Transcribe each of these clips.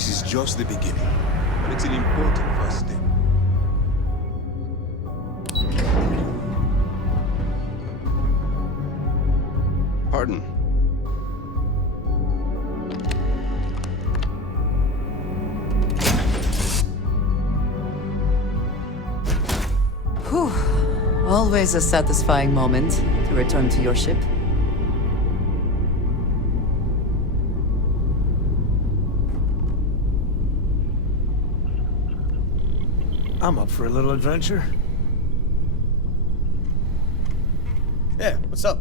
This is just the beginning, but it's an important first step. Pardon. Whew. Always a satisfying moment to return to your ship. I'm up for a little adventure. Yeah, what's up?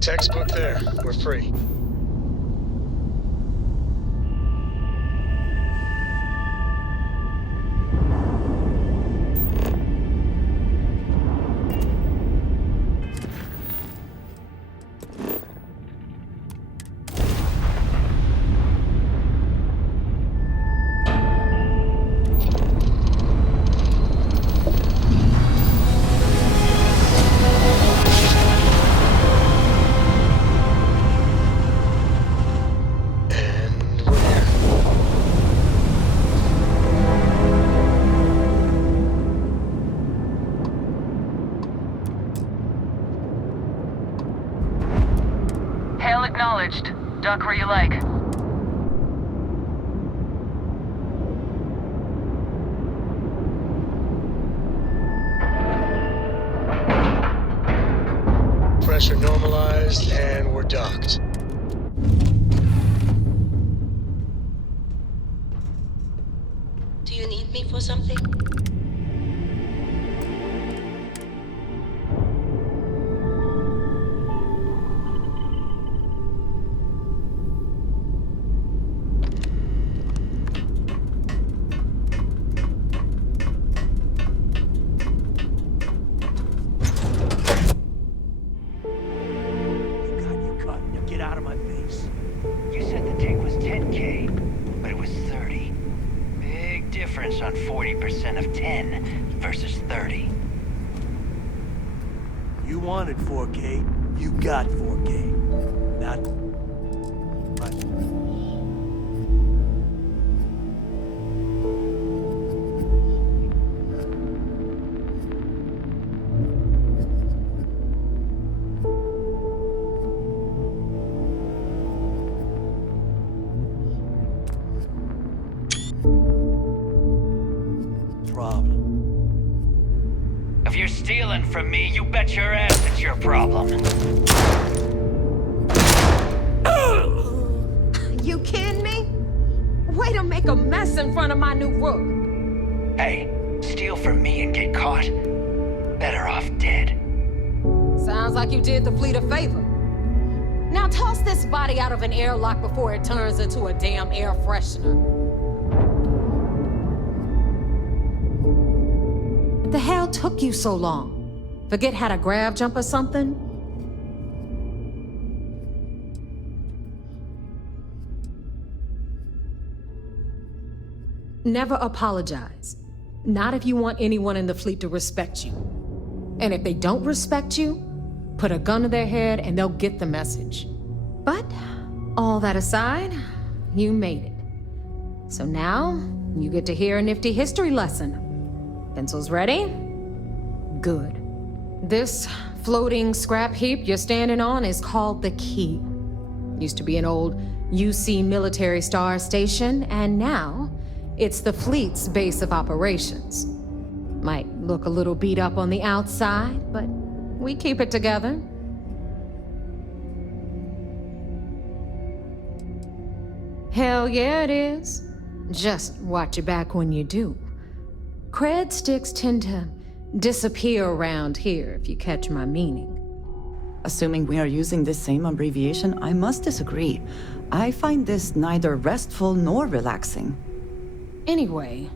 Textbook there. We're free. Acknowledged. Dock where you like. Pressure normalized, and we're docked. Do you need me for something? On 40% of 10 versus 30. You wanted 4K, you got 4K. Not much. If you're stealing from me, you bet your ass it's your problem. You kidding me? Way to make a mess in front of my new rook. Hey, steal from me and get caught. Better off dead. Sounds like you did the fleet a favor. Now toss this body out of an airlock before it turns into a damn air freshener. What the hell took you so long? Forget how to grav jump or something? Never apologize. Not if you want anyone in the fleet to respect you. And if they don't respect you, put a gun to their head and they'll get the message. But, all that aside, you made it. So now, you get to hear a nifty history lesson. Pencils ready? Good. This floating scrap heap you're standing on is called the Key. Used to be an old UC military star station, and now it's the fleet's base of operations. Might look a little beat up on the outside, but we keep it together. Hell yeah, it is. Just watch your back when you do. Cred sticks tend to disappear around here, if you catch my meaning. Assuming we are using this same abbreviation, I must disagree. I find this neither restful nor relaxing. Anyway,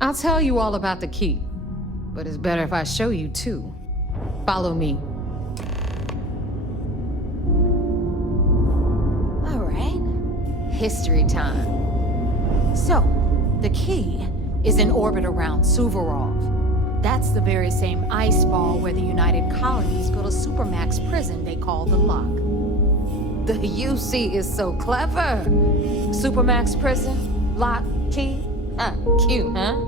I'll tell you all about the Key, but it's better if I show you too. Follow me. All right. history time. So, the key is in orbit around Suvorov. That's the very same ice ball where the United Colonies built a supermax prison they call the Lock. The UC is so clever. Supermax prison, lock, key. Cute, huh?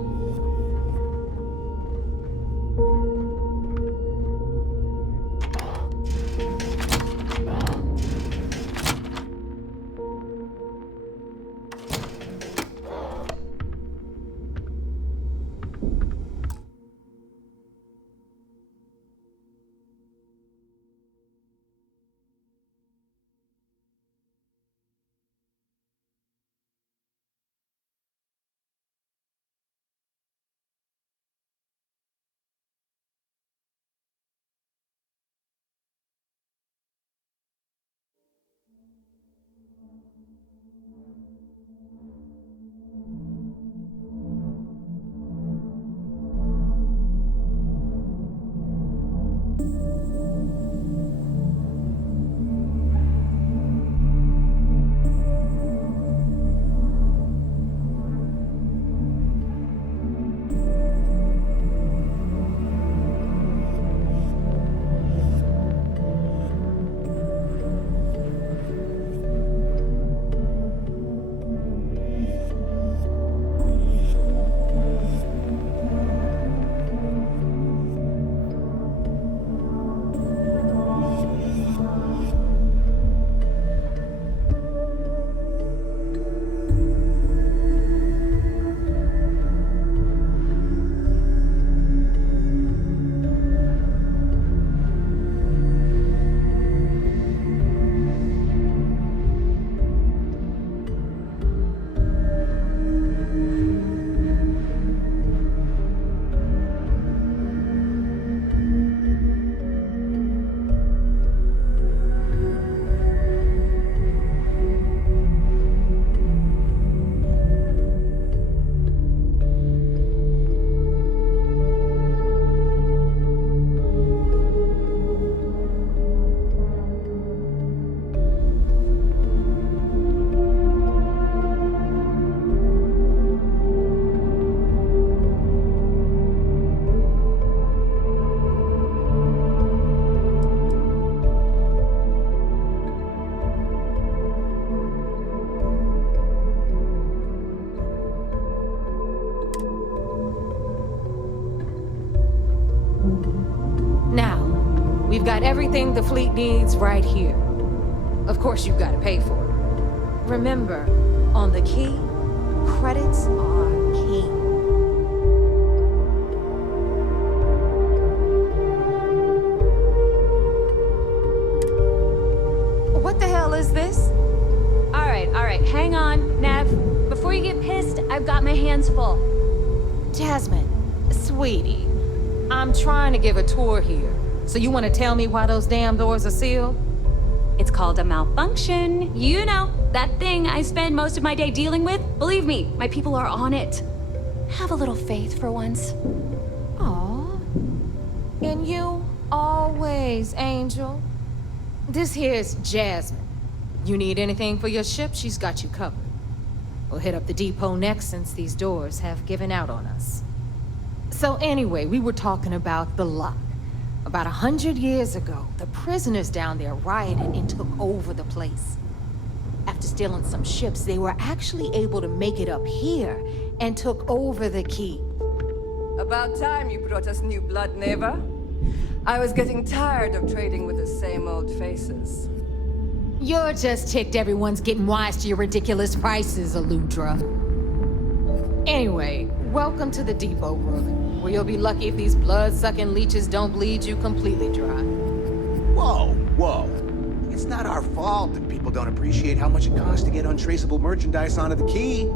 We've got everything the fleet needs right here. Of course, you've got to pay for it. Remember, on the key, credits are king. What the hell is this? All right, hang on, Nev. Before you get pissed, I've got my hands full. Jasmine, sweetie, I'm trying to give a tour here. So you want to tell me why those damn doors are sealed? It's called a malfunction. You know, that thing I spend most of my day dealing with. Believe me, my people are on it. Have a little faith for once. Aw. And you always, Angel. This here's Jasmine. You need anything for your ship, she's got you covered. We'll hit up the depot next since these doors have given out on us. So anyway, we were talking about the Lock. About 100 years ago, the prisoners down there rioted and took over the place. After stealing some ships, they were actually able to make it up here and took over the key. About time you brought us new blood, Neva. I was getting tired of trading with the same old faces. You're just ticked everyone's getting wise to your ridiculous prices, Aludra. Anyway, welcome to the depot, Rook, where you'll be lucky if these blood-sucking leeches don't bleed you completely dry. Whoa, whoa. It's not our fault that people don't appreciate how much it costs to get untraceable merchandise onto the key.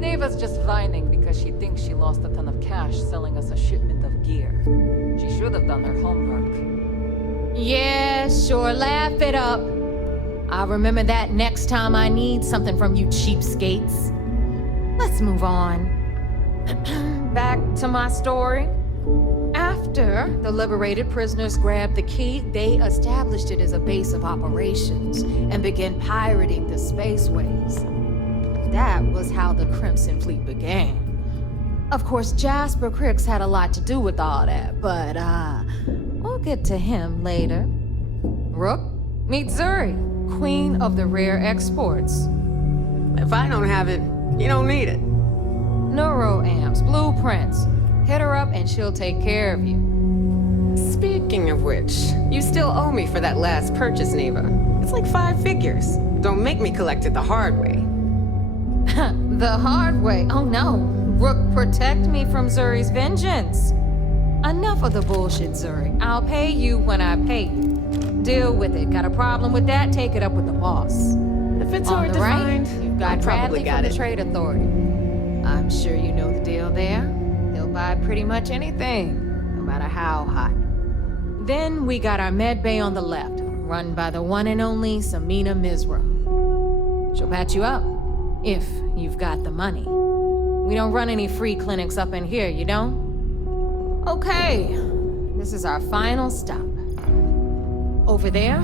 Neva's just whining because she thinks she lost a ton of cash selling us a shipment of gear. She should have done her homework. Yeah, sure, laugh it up. I'll remember that next time I need something from you cheapskates. Let's move on. Back to my story. After the liberated prisoners grabbed the key, they established it as a base of operations and began pirating the spaceways. That was how the Crimson Fleet began. Of course, Jasper Kryx had a lot to do with all that, but we'll get to him later. Rook, meet Zuri, queen of the rare exports. If I don't have it, you don't need it. Neuroamps, blueprints. Hit her up and she'll take care of you. Speaking of which, you still owe me for that last purchase, Neva. It's like 5 figures. Don't make me collect it the hard way. The hard way? Oh no. Rook, protect me from Zuri's vengeance. Enough of the bullshit, Zuri. I'll pay you when I pay you. Deal with it. Got a problem with that? Take it up with the boss. If it's On hard the to right, find, you've got I probably Bradley got from it. the Trade Authority. I'm sure you know the deal there. He'll buy pretty much anything, no matter how hot. Then we got our med bay on the left, run by the one and only Samina Mizra. She'll patch you up, if you've got the money. We don't run any free clinics up in here, you don't? Okay, this is our final stop. Over there,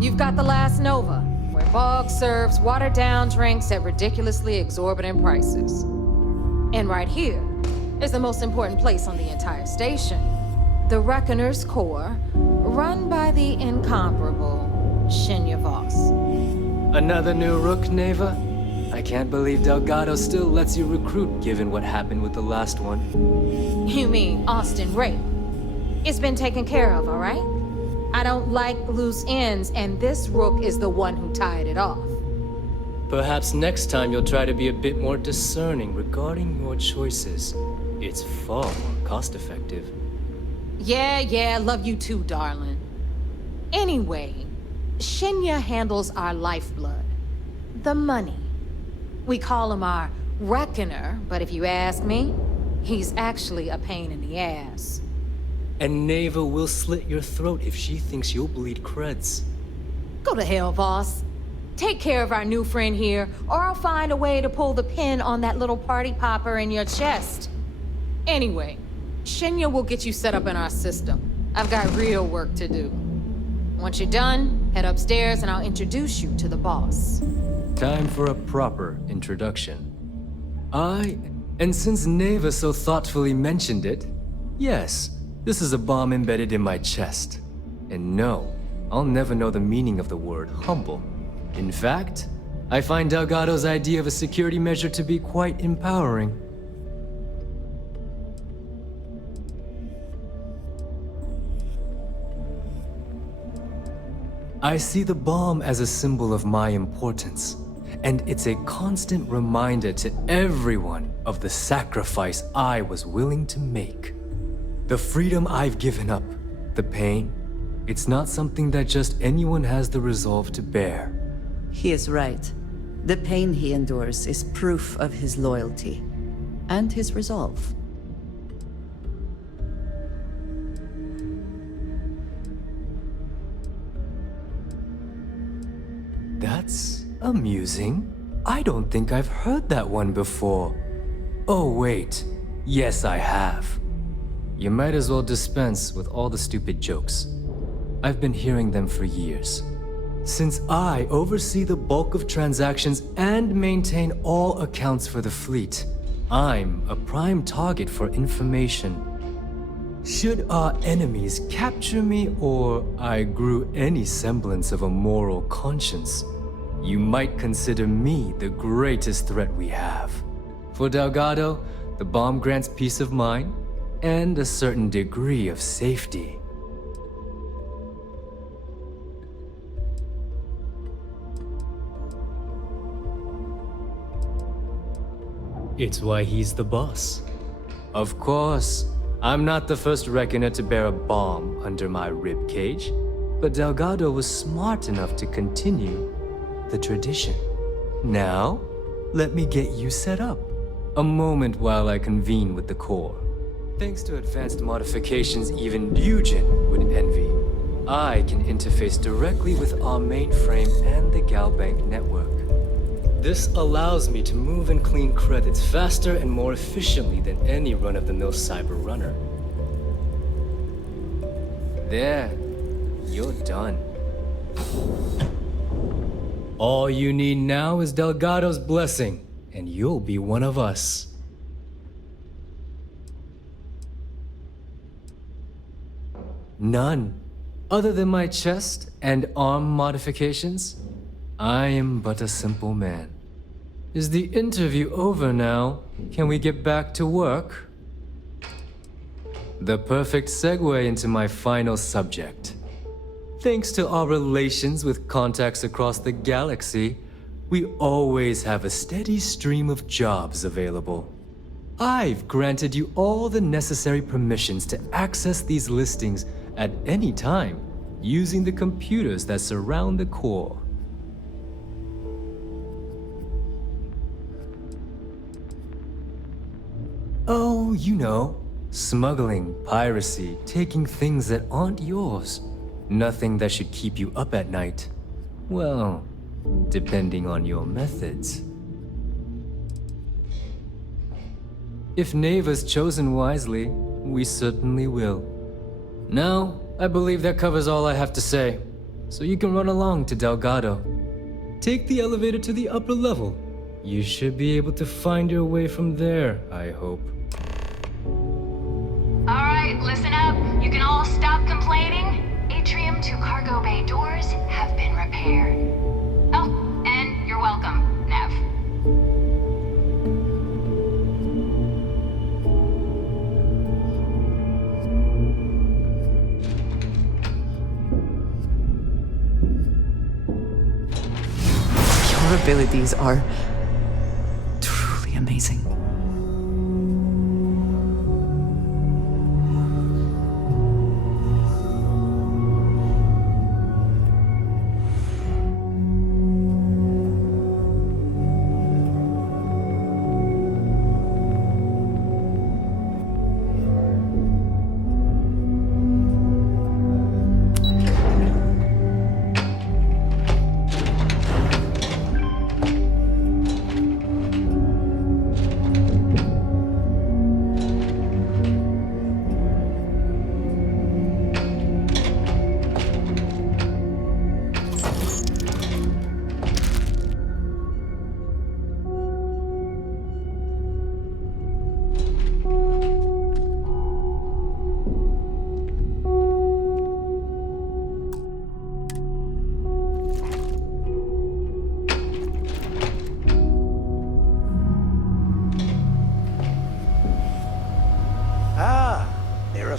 you've got the Last Nova, where Bog serves watered-down drinks at ridiculously exorbitant prices. And right here is the most important place on the entire station, the Reckoner's Core, run by the incomparable Shinya Voss. Another new Rook, Neva? I can't believe Delgado still lets you recruit, given what happened with the last one. You mean Austin Ray? It's been taken care of, all right? I don't like loose ends, and this Rook is the one who tied it off. Perhaps next time you'll try to be a bit more discerning regarding your choices. It's far more cost-effective. Yeah, love you too, darling. Anyway, Shinya handles our lifeblood. The money. We call him our Reckoner, but if you ask me, he's actually a pain in the ass. And Neva will slit your throat if she thinks you'll bleed creds. Go to hell, boss. Take care of our new friend here, or I'll find a way to pull the pin on that little party popper in your chest. Anyway, Shinya will get you set up in our system. I've got real work to do. Once you're done, head upstairs and I'll introduce you to the boss. Time for a proper introduction. And since Neva so thoughtfully mentioned it, yes, this is a bomb embedded in my chest. And no, I'll never know the meaning of the word humble. In fact, I find Delgado's idea of a security measure to be quite empowering. I see the bomb as a symbol of my importance, and it's a constant reminder to everyone of the sacrifice I was willing to make. The freedom I've given up, the pain, it's not something that just anyone has the resolve to bear. He is right. The pain he endures is proof of his loyalty and his resolve. That's amusing. I don't think I've heard that one before. Oh wait, yes I have. You might as well dispense with all the stupid jokes. I've been hearing them for years. Since I oversee the bulk of transactions and maintain all accounts for the fleet, I'm a prime target for information. Should our enemies capture me or I grew any semblance of a moral conscience, you might consider me the greatest threat we have. For Delgado, the bomb grants peace of mind and a certain degree of safety. It's why he's the boss. Of course, I'm not the first Reckoner to bear a bomb under my ribcage, but Delgado was smart enough to continue the tradition. Now, let me get you set up. A moment while I convene with the core. Thanks to advanced modifications even Eugen would envy. I can interface directly with our mainframe and the Galbank network. This allows me to move and clean credits faster and more efficiently than any run-of-the-mill cyber runner. There, you're done. All you need now is Delgado's blessing, and you'll be one of us. None. Other than my chest and arm modifications, I am but a simple man. Is the interview over now? Can we get back to work? The perfect segue into my final subject. Thanks to our relations with contacts across the galaxy, we always have a steady stream of jobs available. I've granted you all the necessary permissions to access these listings at any time, using the computers that surround the core. Oh, you know, smuggling, piracy, taking things that aren't yours. Nothing that should keep you up at night. Well, depending on your methods. If Neva's chosen wisely, we certainly will. Now, I believe that covers all I have to say, so you can run along to Delgado. Take the elevator to the upper level. You should be able to find your way from there, I hope. Alright, listen up. You can all stop complaining. Atrium to cargo bay doors have been repaired. Oh, and you're welcome, Nev. Your abilities are truly amazing.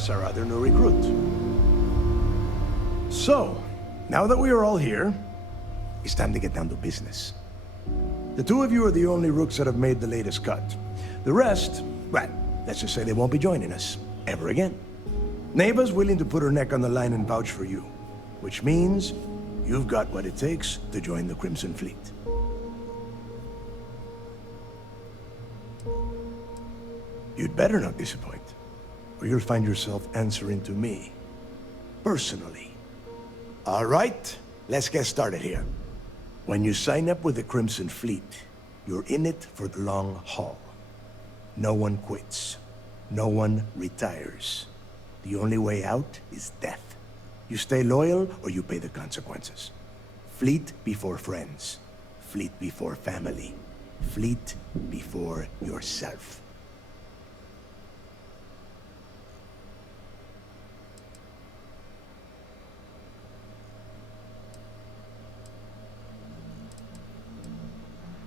Our other new recruit. So, now that we are all here, it's time to get down to business. The two of you are the only rooks that have made the latest cut. The rest, well, let's just say they won't be joining us ever again. Neva's willing to put her neck on the line and vouch for you, which means you've got what it takes to join the Crimson Fleet. You'd better not disappoint, or you'll find yourself answering to me, personally. All right, let's get started here. When you sign up with the Crimson Fleet, you're in it for the long haul. No one quits. No one retires. The only way out is death. You stay loyal, or you pay the consequences. Fleet before friends. Fleet before family. Fleet before yourself.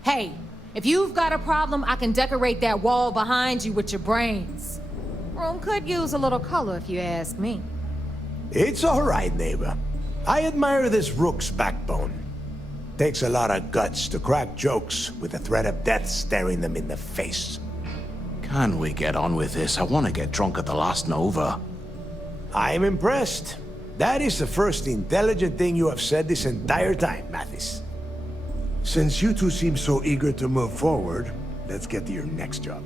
Hey, if you've got a problem, I can decorate that wall behind you with your brains. Room could use a little color if you ask me. It's all right, neighbor. I admire this rook's backbone. Takes a lot of guts to crack jokes with the threat of death staring them in the face. Can we get on with this? I want to get drunk at the last Nova. I'm impressed. That is the first intelligent thing you have said this entire time, Mathis. Since you two seem so eager to move forward, let's get to your next job.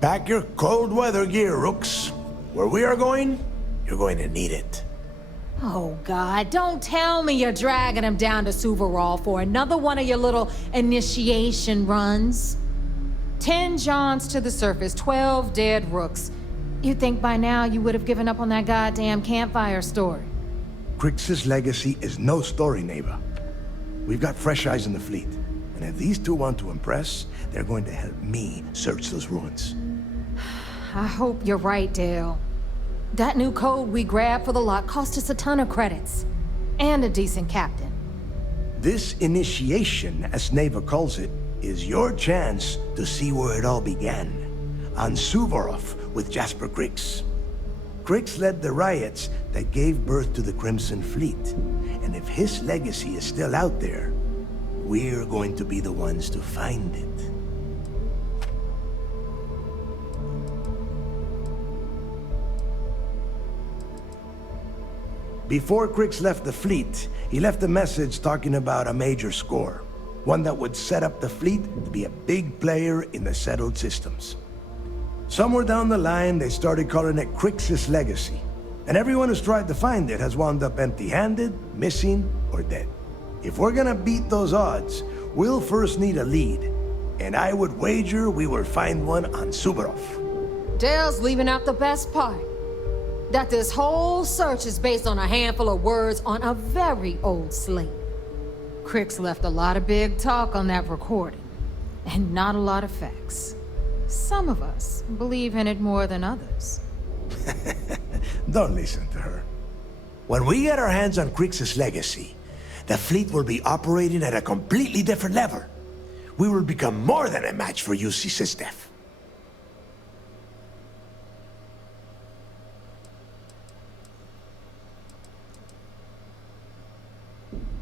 Pack your cold weather gear, rooks. Where we are going, you're going to need it. Oh, God, don't tell me you're dragging him down to Suvorov for another one of your little initiation runs. 10 Johns to the surface, 12 dead rooks. You'd think by now you would have given up on that goddamn campfire story. Kryx's legacy is no story, Neva. We've got fresh eyes in the fleet. And if these two want to impress, they're going to help me search those ruins. I hope you're right, Dale. That new code we grabbed for the lot cost us a ton of credits. And a decent captain. This initiation, as Neva calls it, is your chance to see where it all began. On Suvorov with Jasper Kryx. Kryx led the riots that gave birth to the Crimson Fleet. And if his legacy is still out there, we're going to be the ones to find it. Before Kryx left the fleet, he left a message talking about a major score. One that would set up the fleet to be a big player in the settled systems. Somewhere down the line, they started calling it Kryx's legacy. And everyone who's tried to find it has wound up empty-handed, missing, or dead. If we're gonna beat those odds, we'll first need a lead. And I would wager we will find one on Suvorov. Dale's leaving out the best part. That this whole search is based on a handful of words on a very old slate. Kryx left a lot of big talk on that recording, and not a lot of facts. Some of us believe in it more than others. Don't listen to her. When we get our hands on Kryx's legacy, the fleet will be operating at a completely different level. We will become more than a match for UC Sysdef.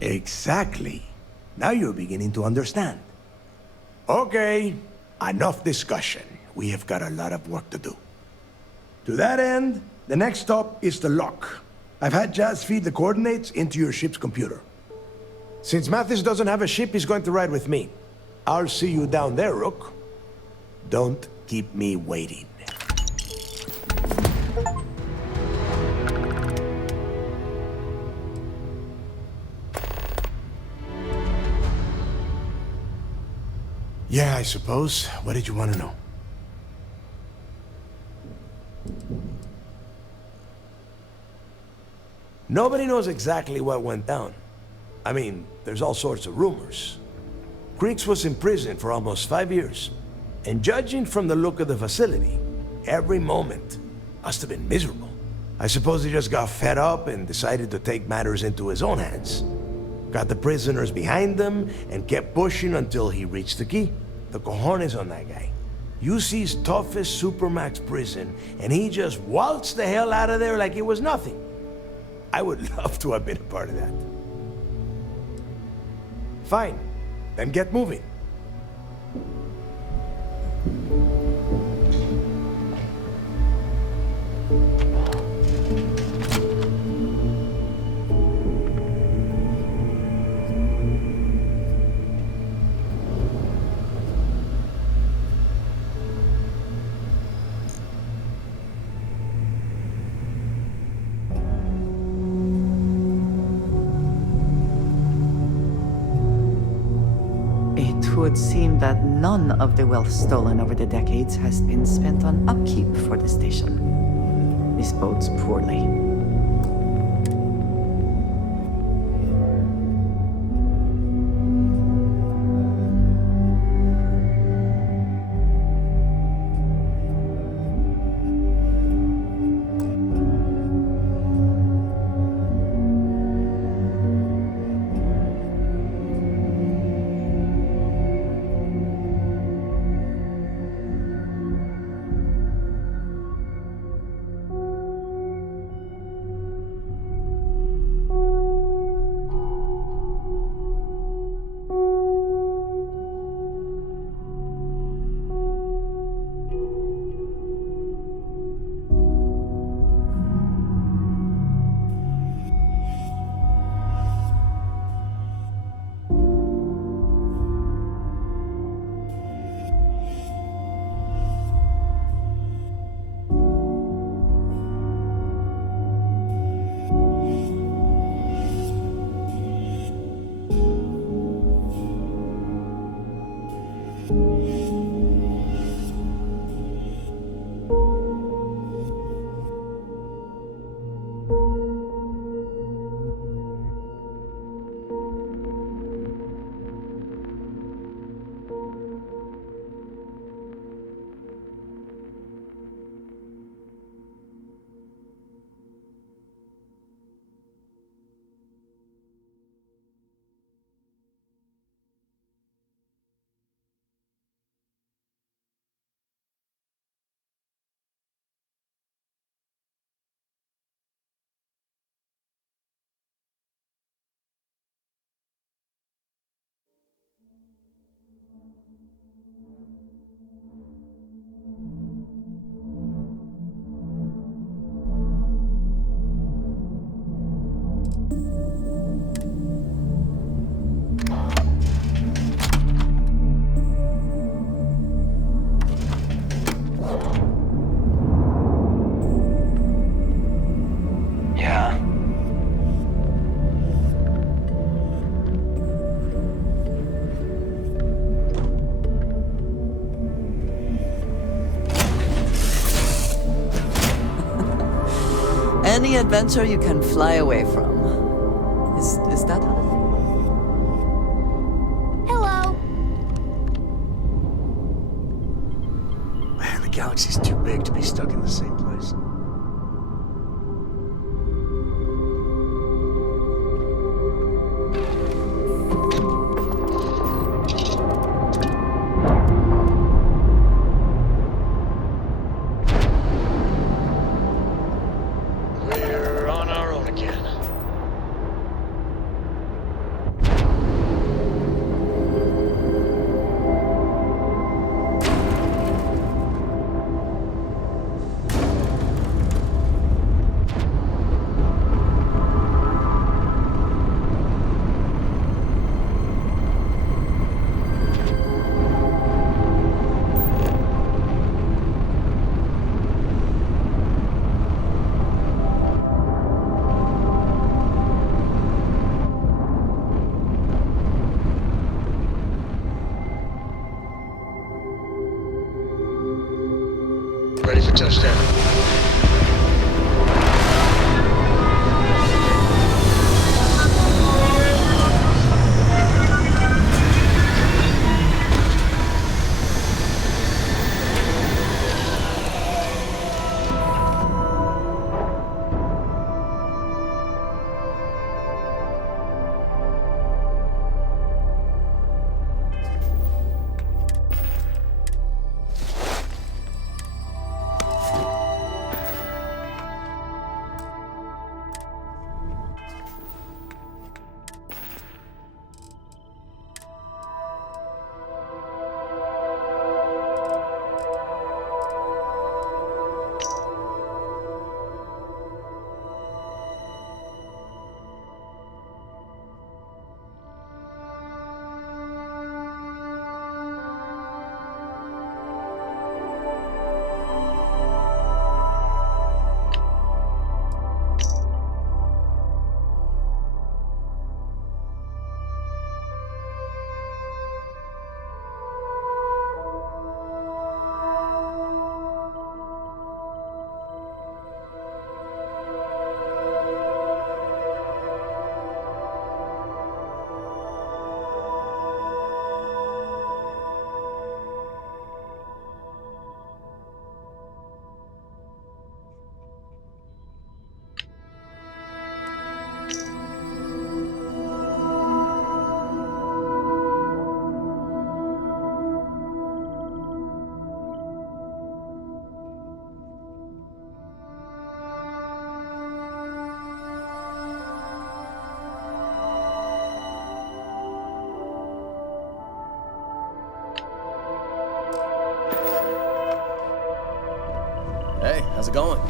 Exactly. Now you're beginning to understand. Okay, enough discussion. We have got a lot of work to do. To that end, the next stop is the lock. I've had Jazz feed the coordinates into your ship's computer. Since Mathis doesn't have a ship, he's going to ride with me. I'll see you down there, Rook. Don't keep me waiting. Yeah, I suppose. What did you want to know? Nobody knows exactly what went down. I mean, there's all sorts of rumors. Kryx was in prison for almost 5 years. And judging from the look of the facility, every moment must have been miserable. I suppose he just got fed up and decided to take matters into his own hands. Got the prisoners behind him and kept pushing until he reached the key. The cojones on that guy. UC's toughest supermax prison, and he just waltzed the hell out of there like it was nothing. I would love to have been a part of that. Fine, then get moving. It would seem that none of the wealth stolen over the decades has been spent on upkeep for the station. This bodes poorly. Any adventure you can fly away from. Is that how? Hello. Man, the galaxy's too big to be stuck in the same place. We're on our own again. Ready for touchdown. Hey, how's it going?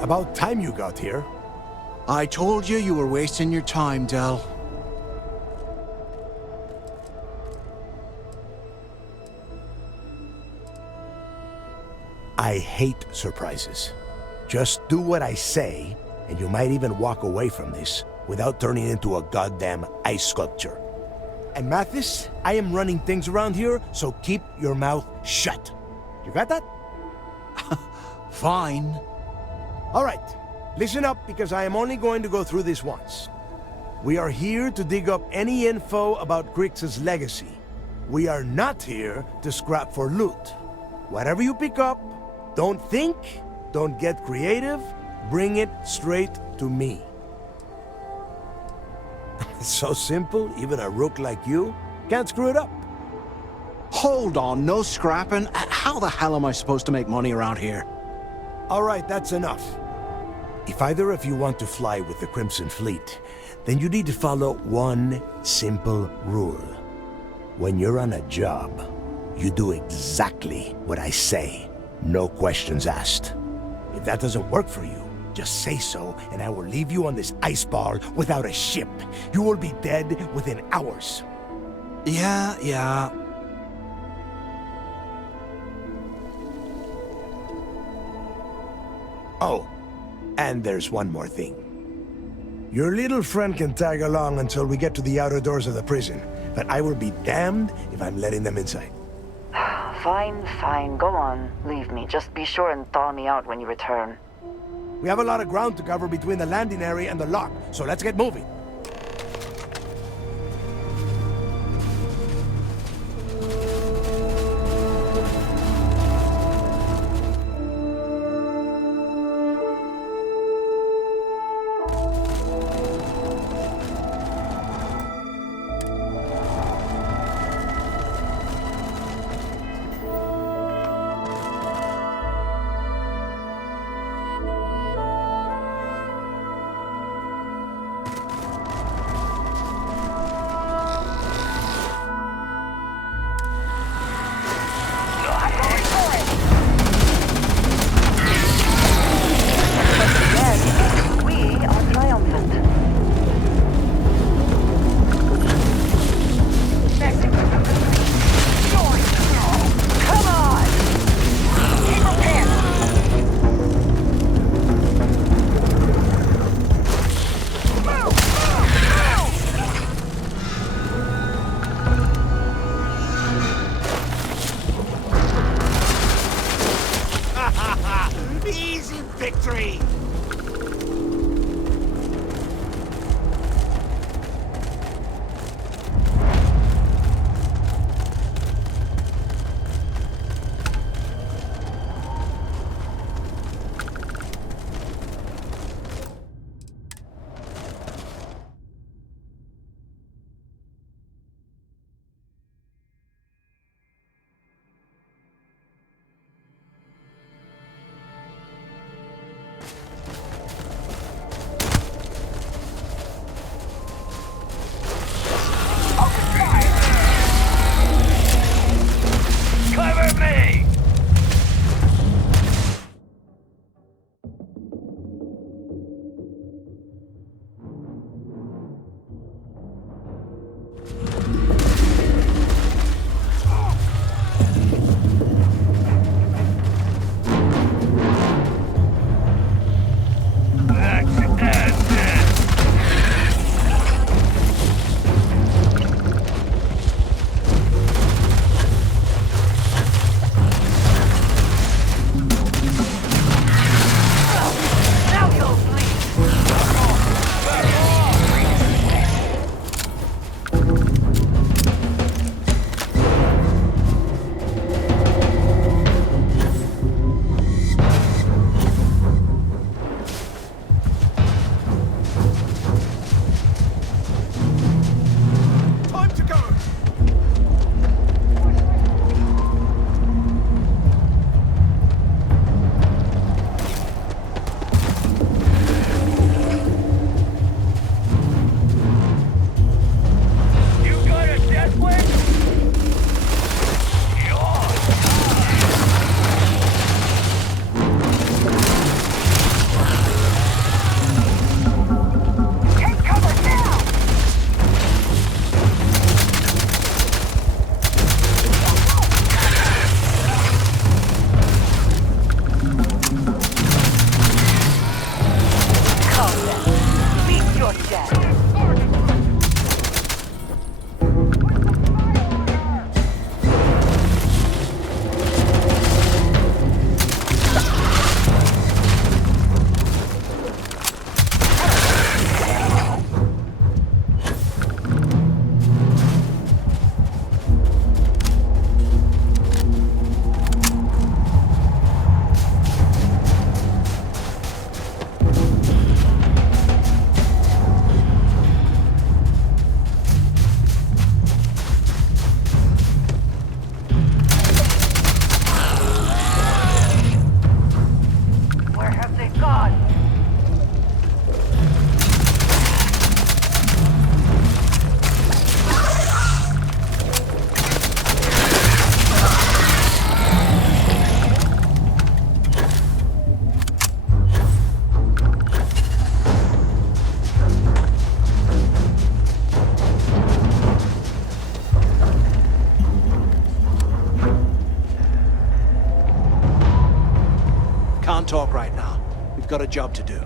About time you got here. I told you you were wasting your time, Del. I hate surprises. Just do what I say, and you might even walk away from this without turning into a goddamn ice sculpture. And Mathis, I am running things around here, so keep your mouth shut. You got that? Fine. All right, listen up because I am only going to go through this once. We are here to dig up any info about Kryx's legacy. We are not here to scrap for loot. Whatever you pick up, don't think, don't get creative, bring it straight to me. It's so simple, even a rook like you can't screw it up. Hold on, no scrapping? How the hell am I supposed to make money around here? All right, that's enough. If either of you want to fly with the Crimson Fleet, then you need to follow one simple rule. When you're on a job, you do exactly what I say. No questions asked. If that doesn't work for you, just say so, and I will leave you on this ice ball without a ship. You will be dead within hours. Yeah. Oh, and there's one more thing. Your little friend can tag along until we get to the outer doors of the prison, but I will be damned if I'm letting them inside. Fine, fine. Go on. Leave me. Just be sure and thaw me out when you return. We have a lot of ground to cover between the landing area and the lock, so let's get moving. Victory! got a job to do.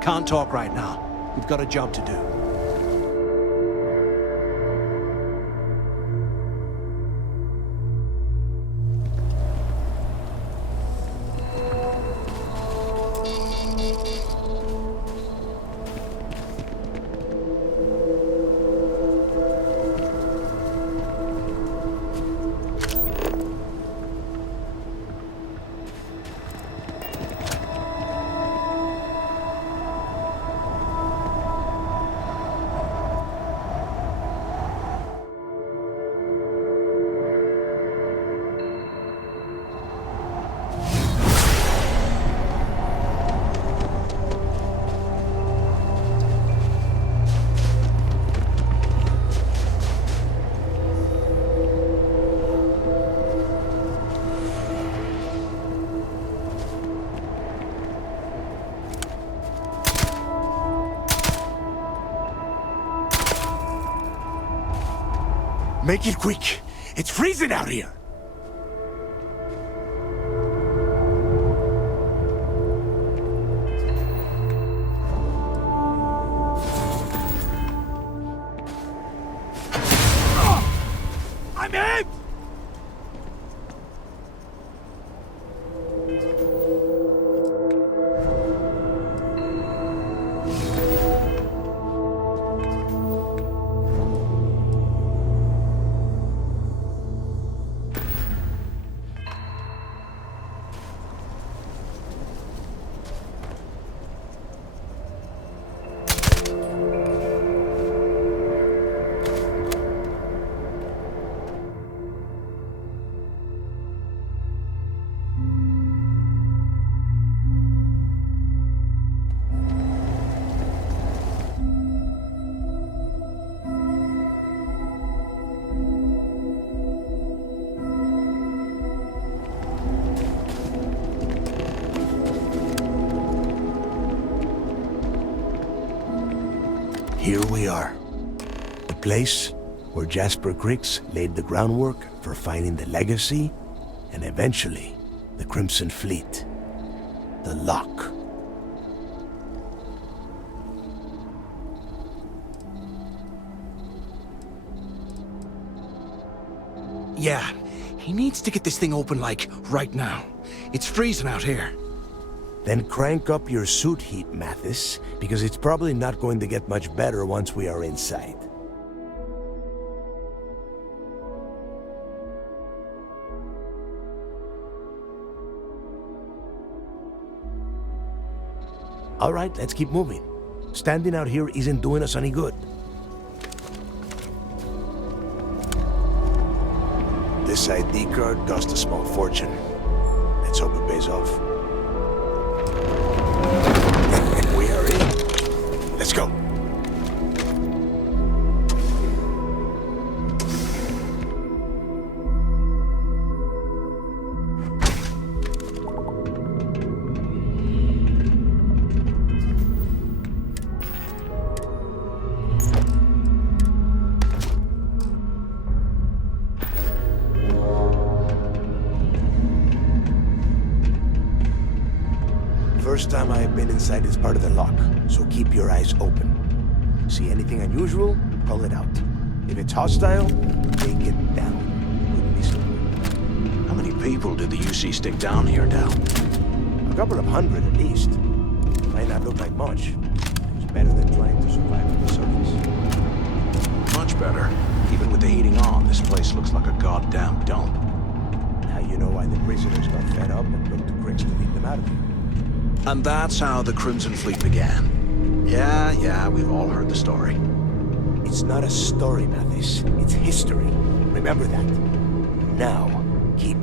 Can't talk right now. We've got a job to do. Make it quick. It's freezing out here. I'm in! Here we are. The place where Jasper Kryx laid the groundwork for finding the legacy and eventually the Crimson Fleet. The Lock. Yeah, he needs to get this thing open, like, right now. It's freezing out here. Then crank up your suit heat, Mathis, because it's probably not going to get much better once we are inside. All right, let's keep moving. Standing out here isn't doing us any good. This ID card cost a small fortune. Let's hope it pays off. We are in. Let's go. First time I've been inside this part of the lock, so keep your eyes open. See anything unusual, call it out. If it's hostile, take it down. Wouldn't be simple. How many people did the UC stick down here, Del? A couple of hundred at least. Might not look like much. It's better than trying to survive on the surface. Much better. Even with the heating on, this place looks like a goddamn dump. Now you know why the prisoners got fed up and looked to Kryx to lead them out of here. And that's how the Crimson Fleet began. Yeah, we've all heard the story. It's not a story, Mathis. It's history. Remember that. Now, keep...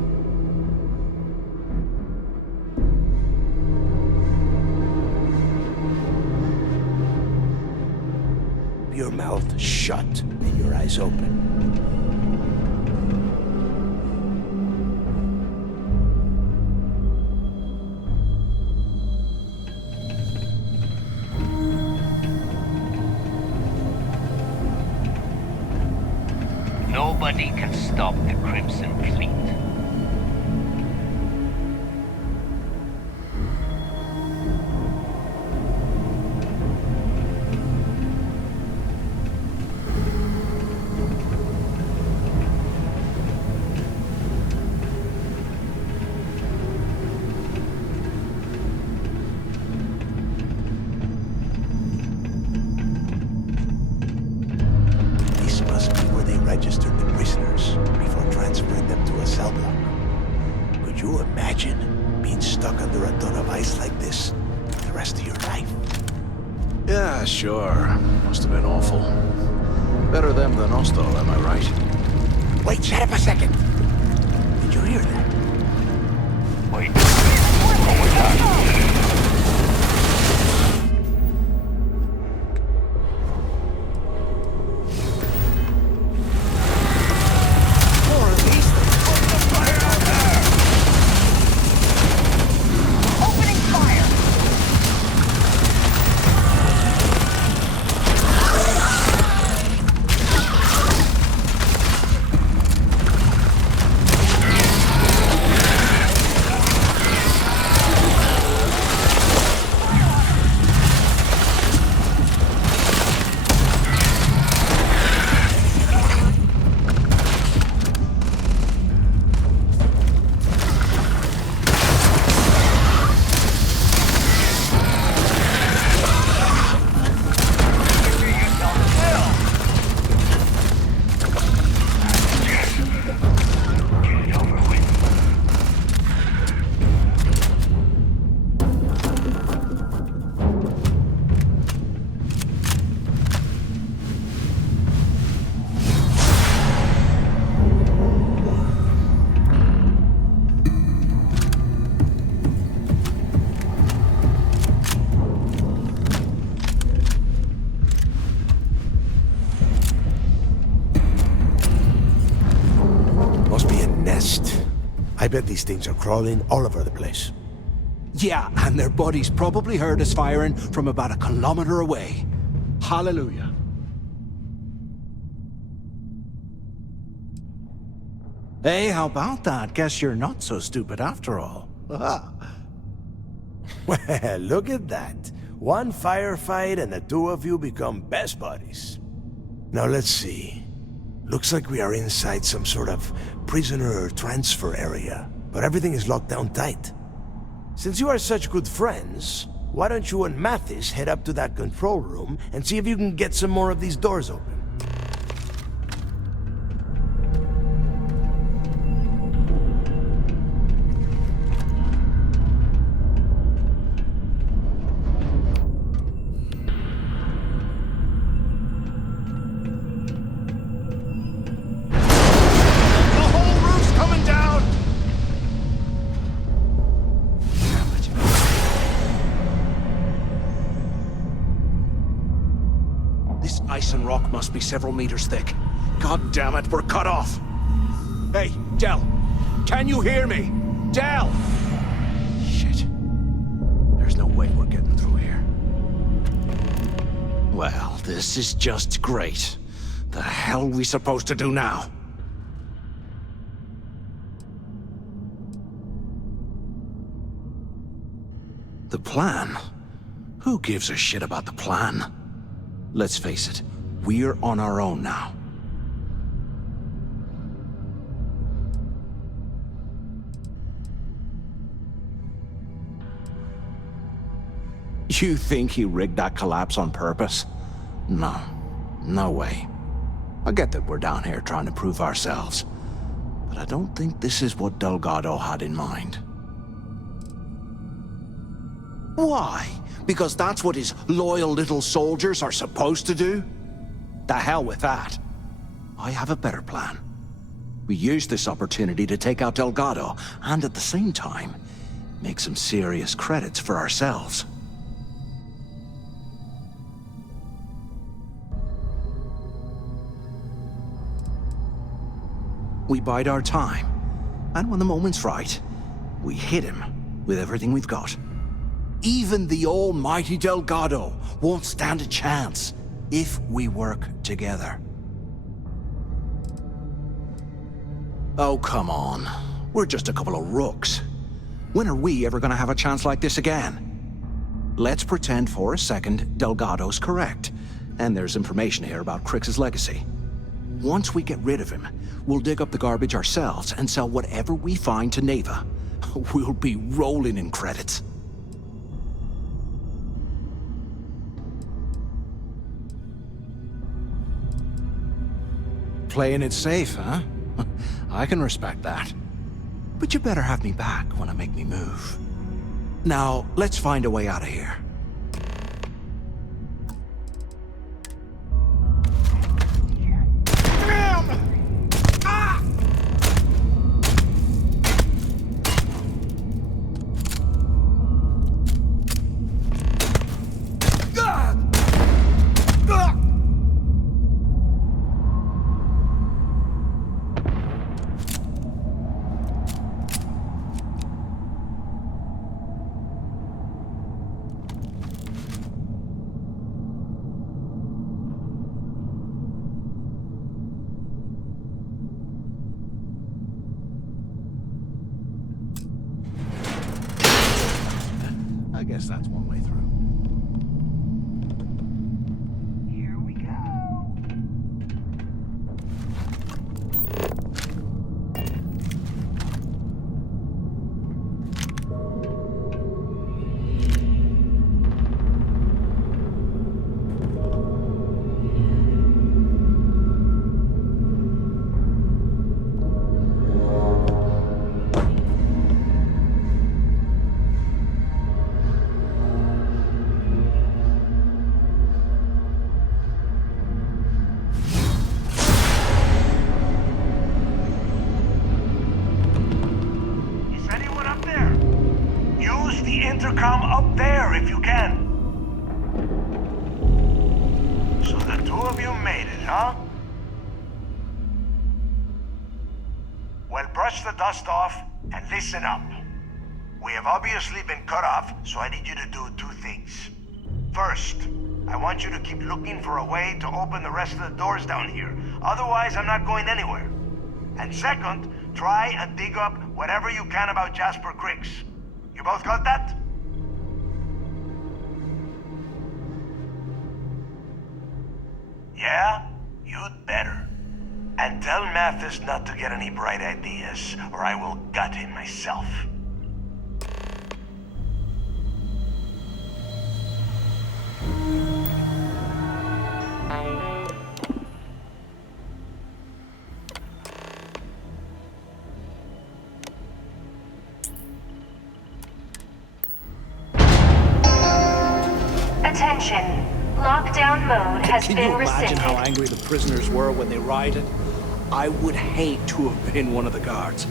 your mouth shut and your eyes open. Nobody can stop the Crimson Fleet. Registered the prisoners before transferring them to a cell block. Could you imagine being stuck under a ton of ice like this the rest of your life? Yeah, sure. Must have been awful. Better them than us, though, am I right? Wait, shut up a second. Did you hear that? Wait. What was that? I bet these things are crawling all over the place. Yeah, and their buddies probably heard us firing from about a kilometer away. Hallelujah. Hey, how about that? Guess you're not so stupid after all. Well, look at that. One firefight and the two of you become best buddies. Now let's see. Looks like we are inside some sort of prisoner transfer area, but everything is locked down tight. Since you are such good friends, why don't you and Mathis head up to that control room and see if you can get some more of these doors open? Ice and rock must be several meters thick. God damn it, we're cut off. Hey, Del, can you hear me? Del! Shit. There's no way we're getting through here. Well, this is just great. The hell are we supposed to do now? The plan? Who gives a shit about the plan? Let's face it, we're on our own now. You think he rigged that collapse on purpose? No. No way. I get that we're down here trying to prove ourselves, but I don't think this is what Delgado had in mind. Why? Because that's what his loyal little soldiers are supposed to do? The hell with that. I have a better plan. We use this opportunity to take out Delgado, and at the same time, make some serious credits for ourselves. We bide our time, and when the moment's right, we hit him with everything we've got. Even the almighty Delgado won't stand a chance if we work together. Oh, come on. We're just a couple of rooks. When are we ever gonna have a chance like this again? Let's pretend for a second Delgado's correct, and there's information here about Kryx's legacy. Once we get rid of him, we'll dig up the garbage ourselves and sell whatever we find to Neva. We'll be rolling in credits. Playing it safe, huh? I can respect that. But you better have me back when I make me move. Now, let's find a way out of here. I guess that's one way through. Here we go. Intercom up there if you can. So the two of you made it, huh? Well, brush the dust off and listen up. We have obviously been cut off, so I need you to do two things. First, I want you to keep looking for a way to open the rest of the doors down here. Otherwise, I'm not going anywhere. And second, try and dig up whatever you can about Jasper Kryx. You both got that? Yeah? You'd better. And tell Mathis not to get any bright ideas, or I will gut him myself. Attention. Lockdown mode has Can been you imagine rescinded. how angry the prisoners were when they rioted? I would hate to have been one of the guards.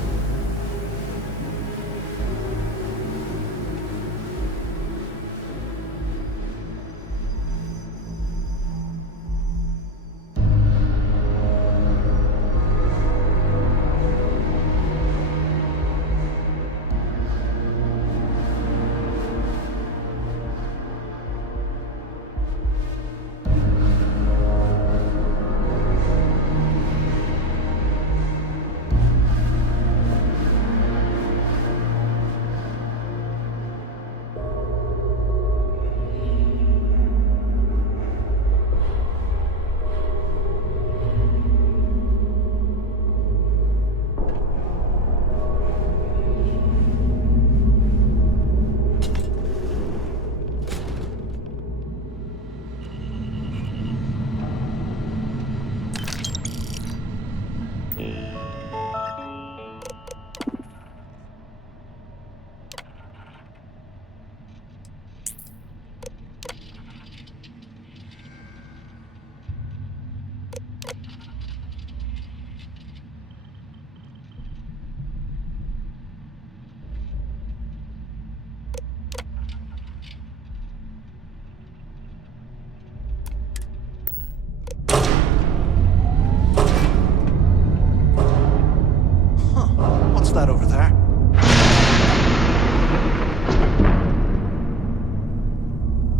That over there?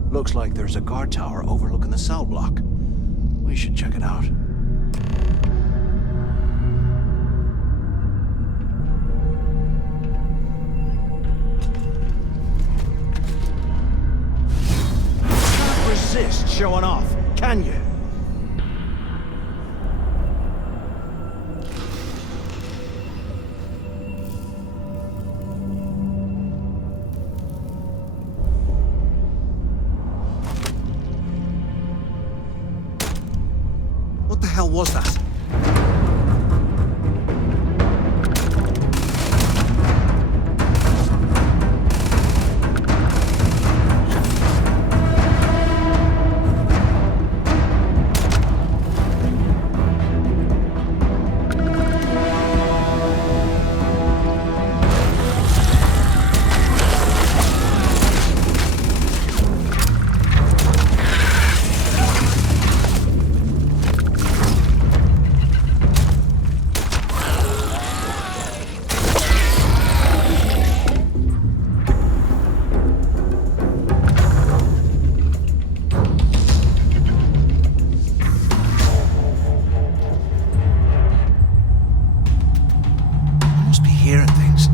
Looks like there's a guard tower overlooking the cell block. We should check it out. can you? What the hell was that? Hearing things.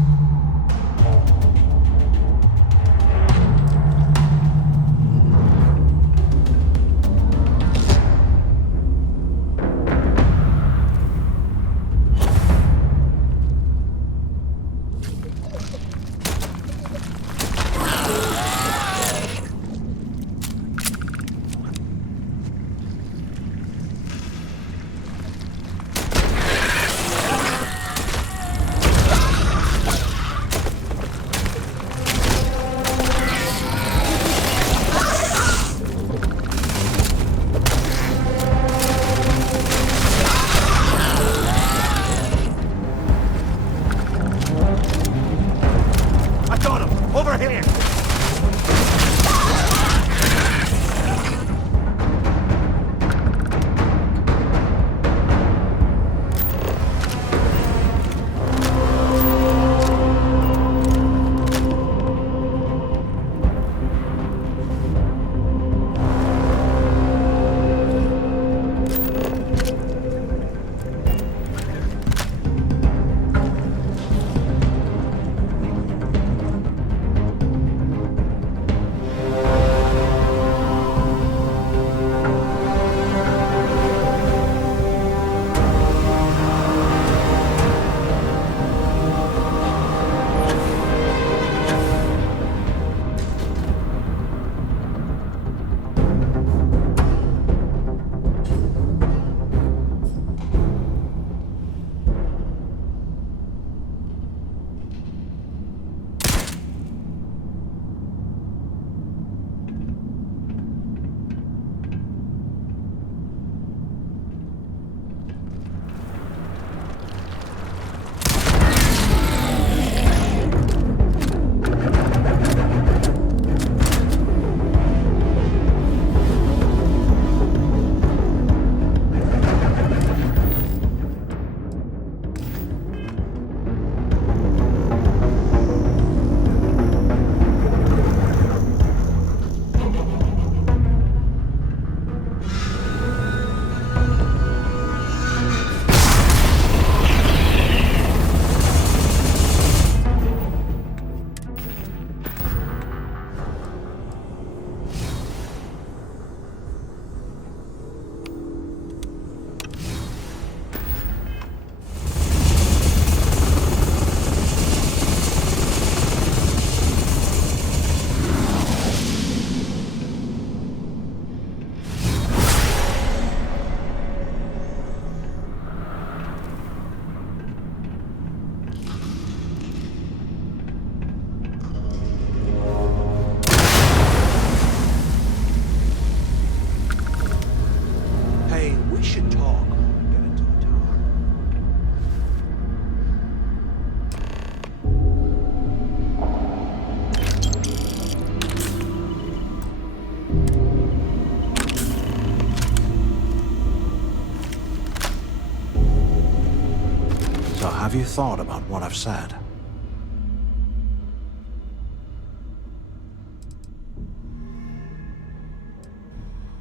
Have you thought about what I've said?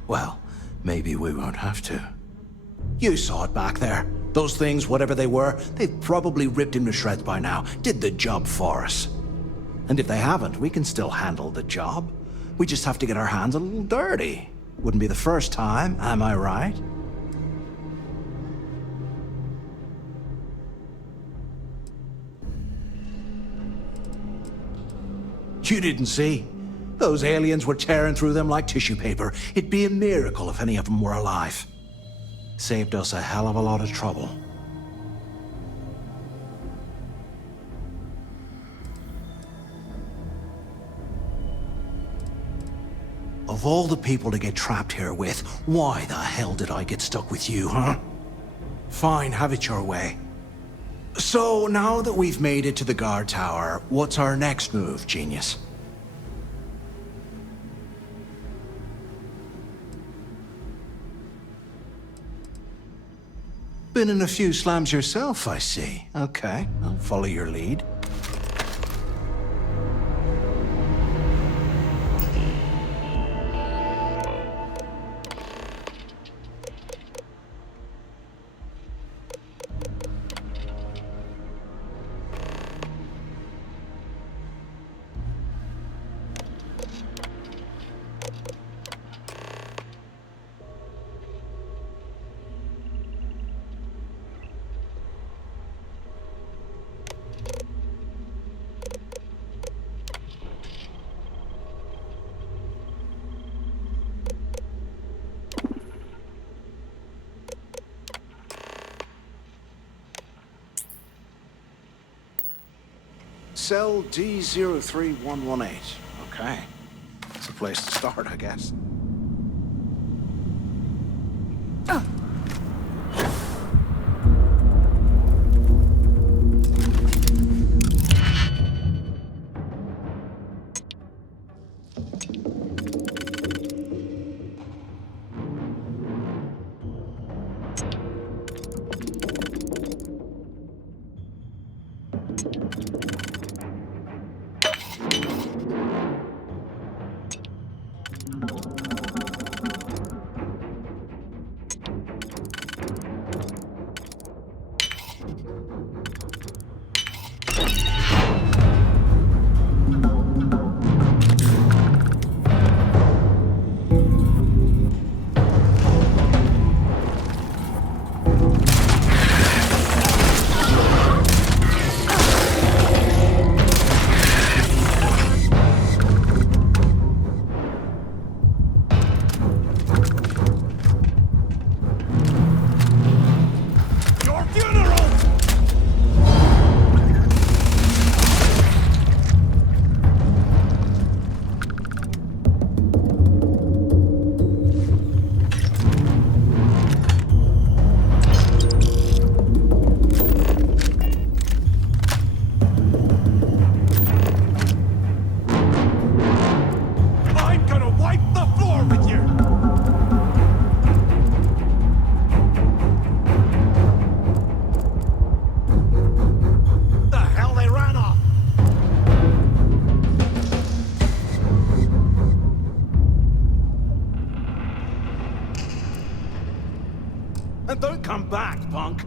Well, maybe we won't have to. You saw it back there. Those things, whatever they were, they've probably ripped him to shreds by now. Did the job for us. And if they haven't, we can still handle the job. We just have to get our hands a little dirty. Wouldn't be the first time, am I right? You didn't see? Those aliens were tearing through them like tissue paper. It'd be a miracle if any of them were alive. Saved us a hell of a lot of trouble. Of all the people to get trapped here with, why the hell did I get stuck with you, huh? Fine, have it your way. So, now that we've made it to the guard tower, what's our next move, genius? Been in a few slams yourself, I see. Okay, I'll follow your lead. Cell D03118. Okay. That's a place to start, I guess. And don't come back, punk.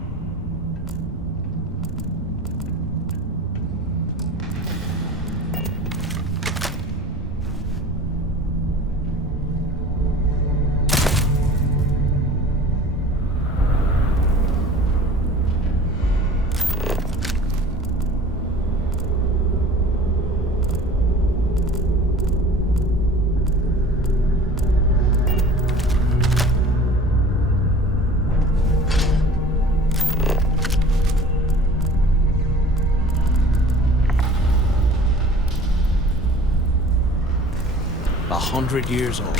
A 100 years old.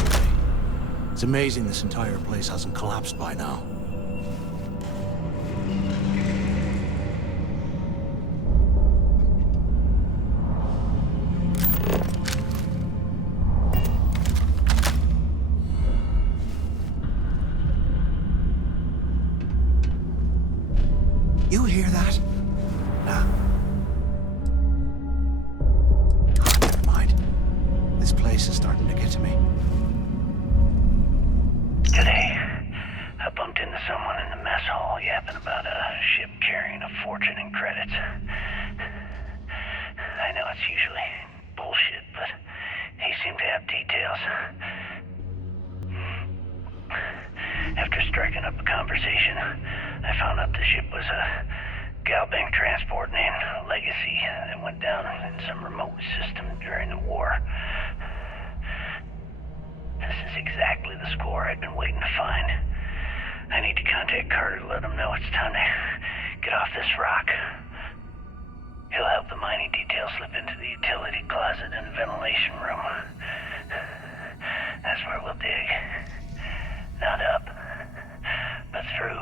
It's amazing this entire place hasn't collapsed by now. You hear that? Nah. Never mind. This place is starting to get to me. Today, I bumped into someone in the mess hall yapping about a ship carrying a fortune in credits. I know it's usually bullshit, but he seemed to have details. picking up a conversation. I found out the ship was a Galbank transport named Legacy that went down in some remote system during the war. This is exactly the score I'd been waiting to find. I need to contact Carter to let him know it's time to get off this rock. He'll help the mining detail slip into the utility closet in the ventilation room. That's where we'll dig. Not up, but through.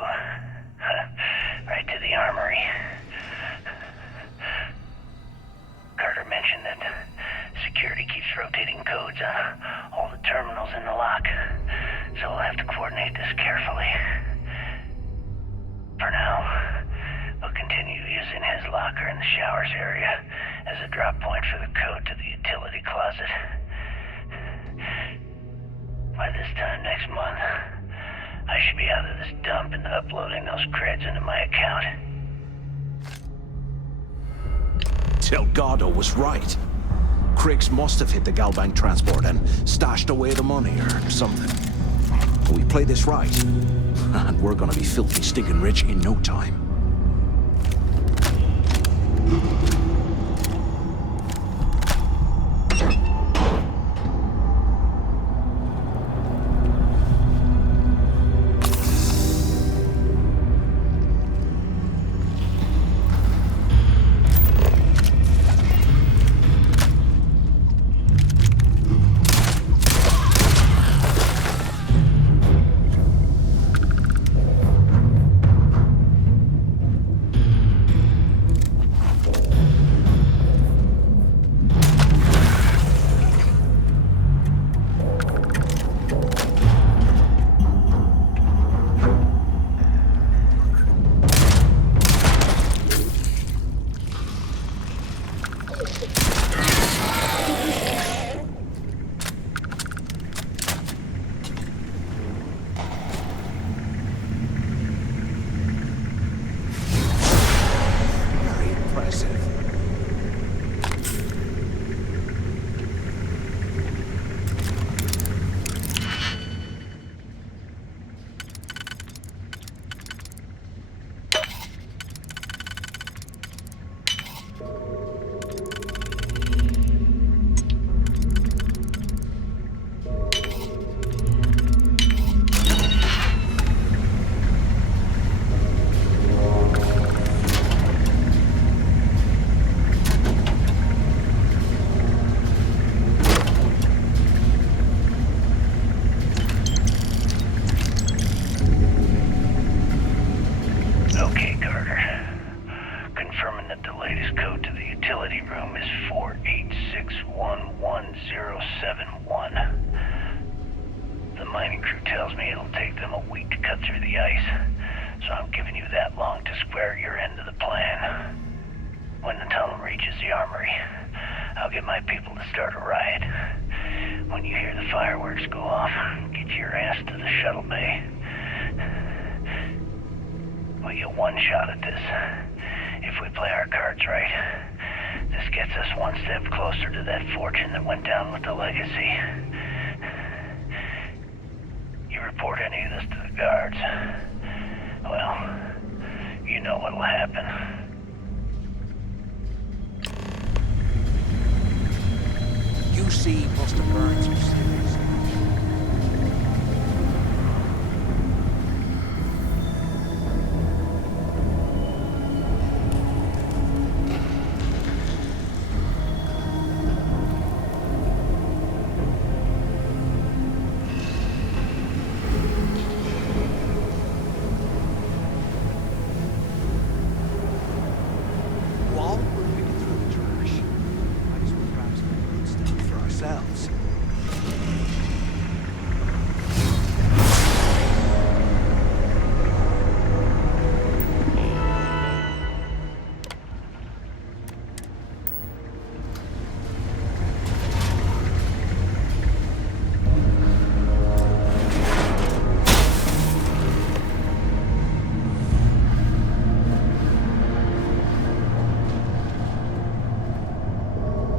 Right to the armory. Carter mentioned that security keeps rotating codes on all the terminals in the lock, so we'll have to coordinate this carefully. For now, we'll continue using his locker in the showers area as a drop point for the code to the utility closet. By this time next month, I should be out of this dump and uploading those creds into my account. Delgado was right. Kryx must have hit the Galbank transport and stashed away the money or something. We play this right, and we're gonna be filthy stinking rich in no time.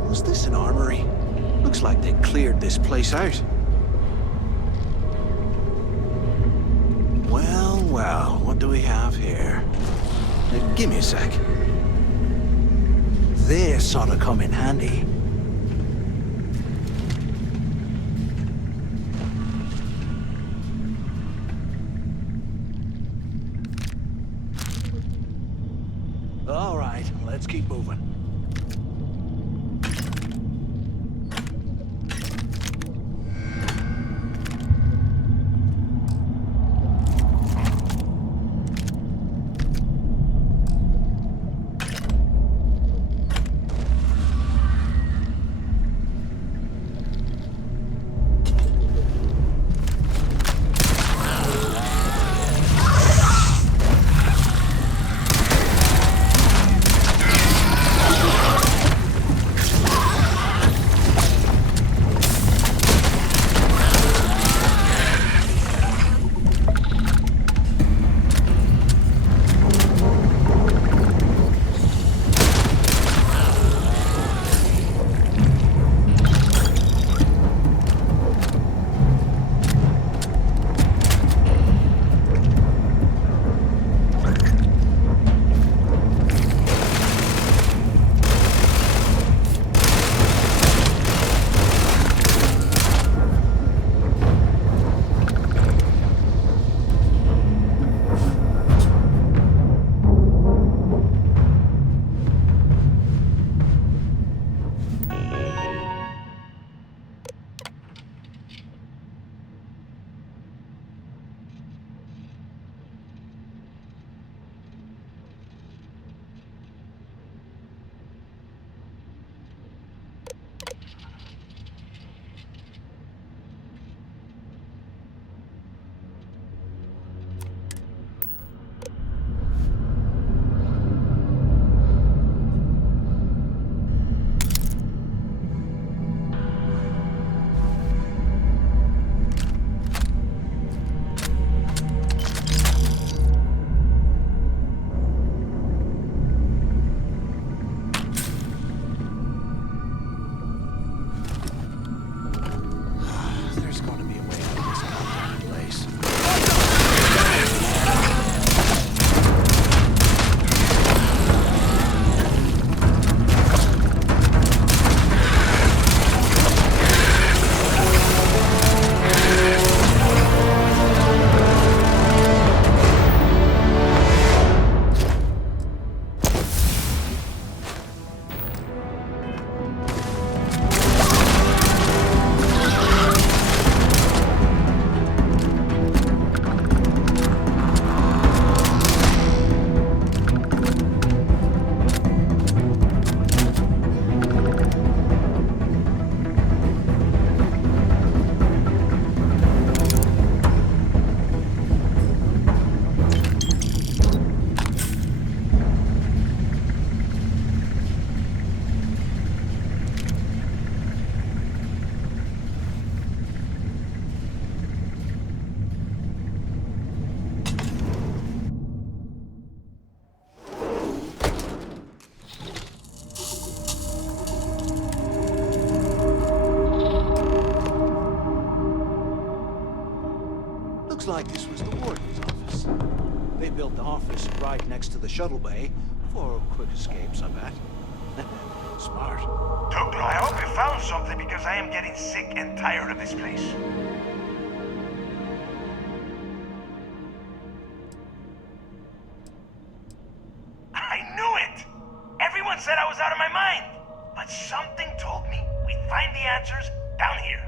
Was this an armory? Looks like they cleared this place out. Well, have here? Give me a sec. This ought to come in handy. All right, let's keep moving. Looks like this was the warden's office. They built the office right next to the shuttle bay for quick escapes, I bet. Smart. Tuglo, I hope you found something because I am getting sick and tired of this place. I knew it! Everyone said I was out of my mind. But something told me we'd find the answers down here.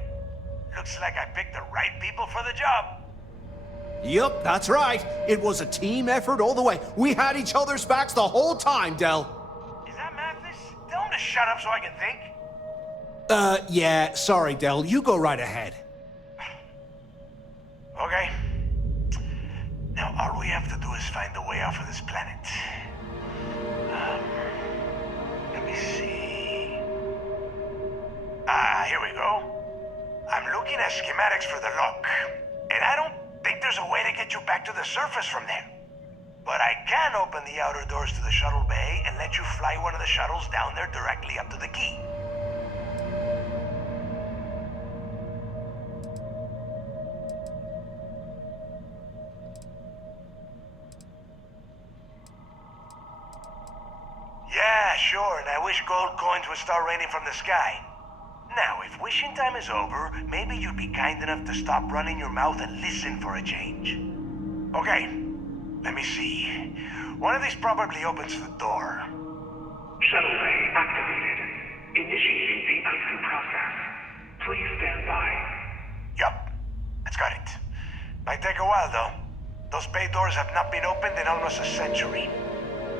Looks like I picked the right people for the job. Yup, that's right. It was a team effort all the way. We had each other's backs the whole time, Del. Is that Mathis? Tell him to shut up so I can think. Yeah, sorry, Del. You go right ahead. Okay. Now all we have to do is find a way off of this planet. Let me see. Here we go. I'm looking at schematics for the lock, and I don't think there's a way to get you back to the surface from there. But I can open the outer doors to the shuttle bay and let you fly one of the shuttles down there directly up to the key. Yeah, sure, and I wish gold coins would start raining from the sky. Now, if wishing time is over, maybe you'd be kind enough to stop running your mouth and listen for a change. Okay, let me see. One of these probably opens the door. Shuttle bay activated. Initiating the icing process. Please stand by. Yup, that's got it. Might take a while, though. Those bay doors have not been opened in almost a century.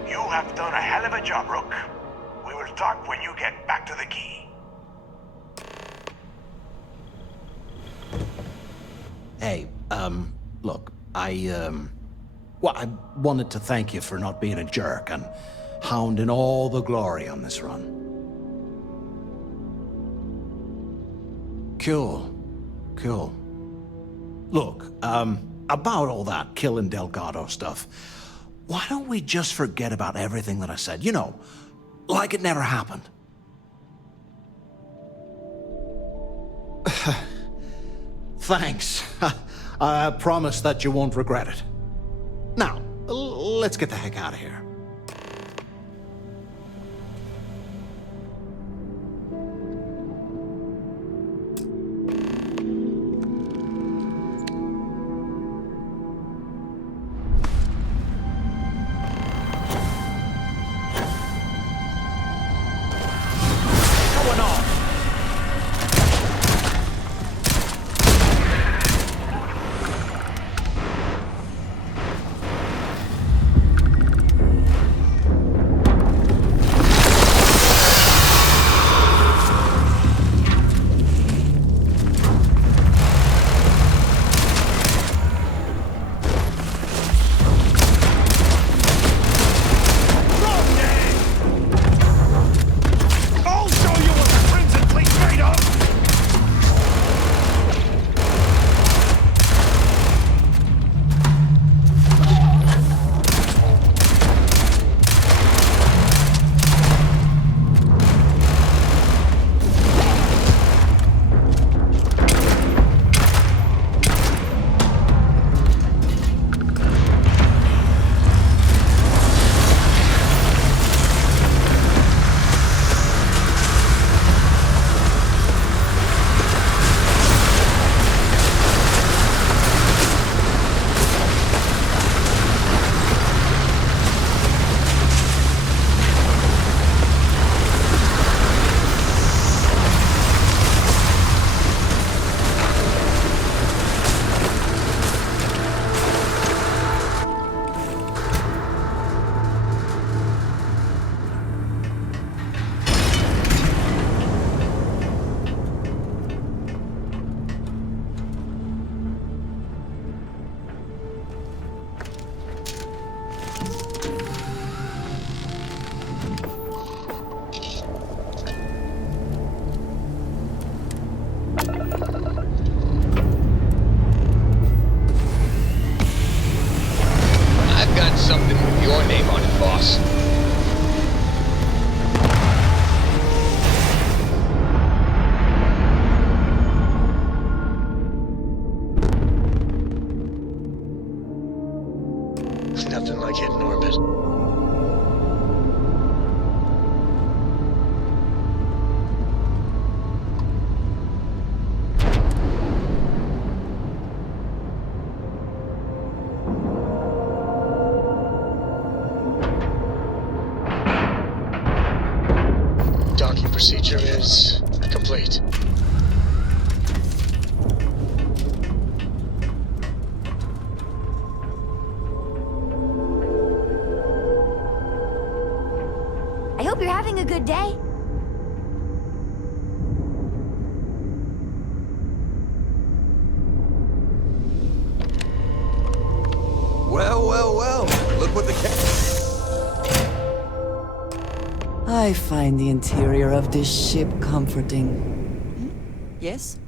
You have done a hell of a job, Rook. We will talk when you get back to the key. Hey, look, I wanted to thank you for not being a jerk and hounding all the glory on this run. Cool. Look, about all that killing Delgado stuff, why don't we just forget about everything that I said? You know, like it never happened. Thanks. I promise that you won't regret it. Now, let's get the heck out of here. Nothing like hitting orbit. Docking procedure is complete. I hope you're having a good day. Well. Look what the I find the interior of this ship comforting. Yes?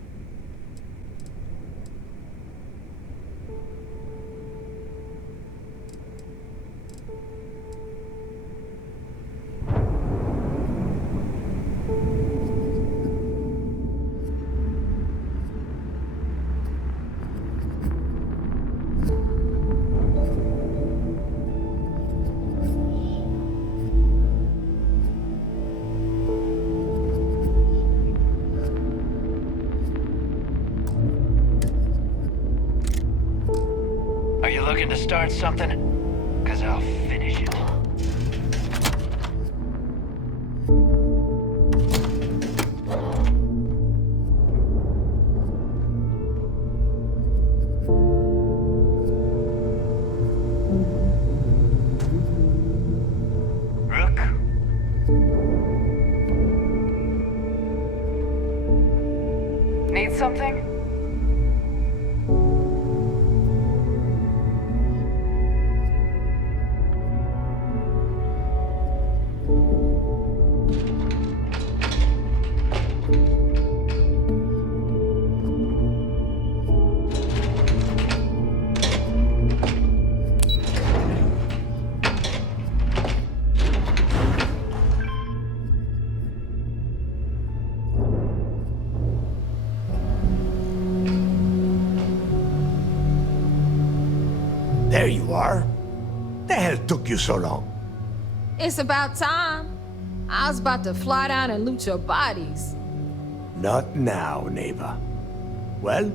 looking to start something? 'Cause I'll finish it. Need something? There you are. The hell took you so long? It's about time. I was about to fly down and loot your bodies. Not now, neighbor. Well,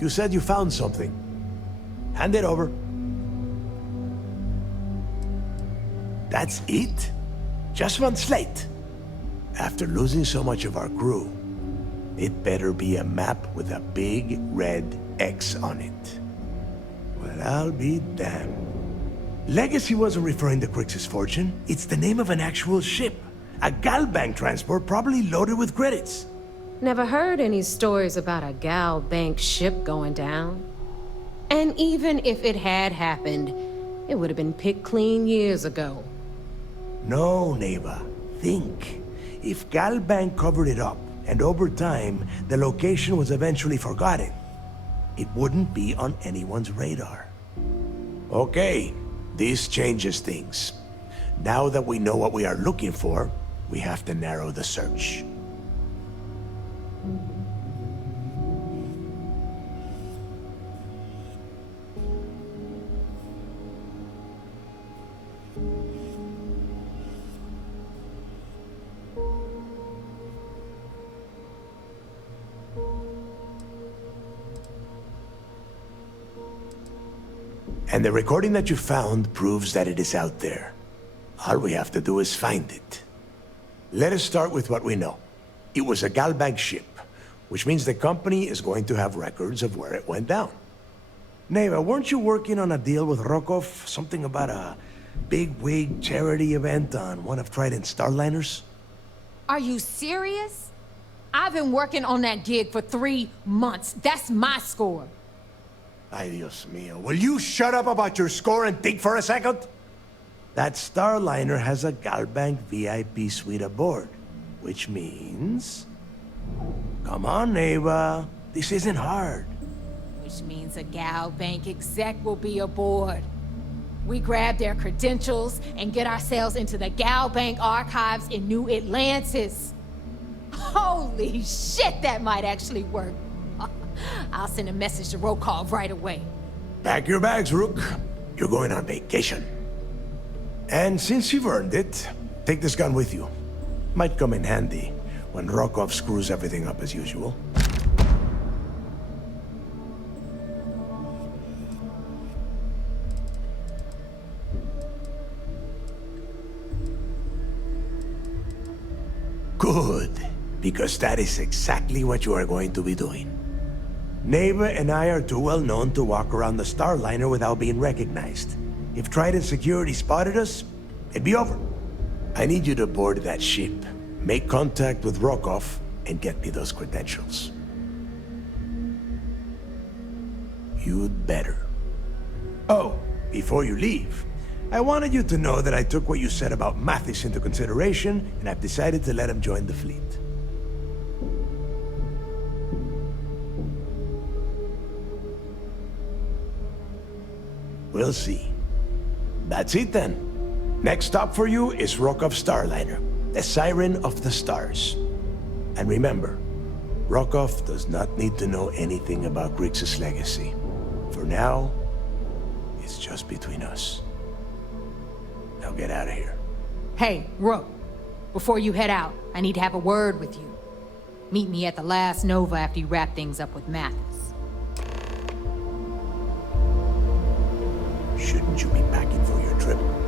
you said you found something. Hand it over. That's it? Just one slate? After losing so much of our crew, it better be a map with a big red X on it. Well, I'll be damned. Legacy wasn't referring to Kryx's fortune. It's the name of an actual ship. A Galbank transport probably loaded with credits. Never heard any stories about a Gal Bank ship going down. And even if it had happened, it would have been picked clean years ago. No, neighbor. Think. If Galbank covered it up, and over time, the location was eventually forgotten, it wouldn't be on anyone's radar. Okay, this changes things. Now that we know what we are looking for, we have to narrow the search. And the recording that you found proves that it is out there. All we have to do is find it. Let us start with what we know. It was a Galbank ship, which means the company is going to have records of where it went down. Neva, weren't you working on a deal with Rokov? Something about a big-wig charity event on one of Trident's starliners? Are you serious? I've been working on that gig for 3 months. That's my score. Ay, Dios mío. Will you shut up about your score and think for a second? That starliner has a Galbank VIP suite aboard, which means... Come on, Neva. This isn't hard. Which means a Gal Bank exec will be aboard. We grab their credentials and get ourselves into the Gal Bank archives in New Atlantis. Holy shit, that might actually work. I'll send a message to Rokov right away. Pack your bags, Rook. You're going on vacation. And since you've earned it, take this gun with you. Might come in handy when Rokov screws everything up as usual. Good, because that is exactly what you are going to be doing. Neva and I are too well known to walk around the starliner without being recognized. If Trident security spotted us, it'd be over. I need you to board that ship, make contact with Rokov, and get me those credentials. You'd better. Oh, before you leave, I wanted you to know that I took what you said about Mathis into consideration, and I've decided to let him join the fleet. We'll see. That's it then. Next stop for you is Rokov Starliner, the Siren of the Stars. And remember, Rokov does not need to know anything about Kryx's legacy. For now, it's just between us. Now get out of here. Hey, Rook. Before you head out, I need to have a word with you. Meet me at the last Nova after you wrap things up with Mathis. Shouldn't you be packing for your trip?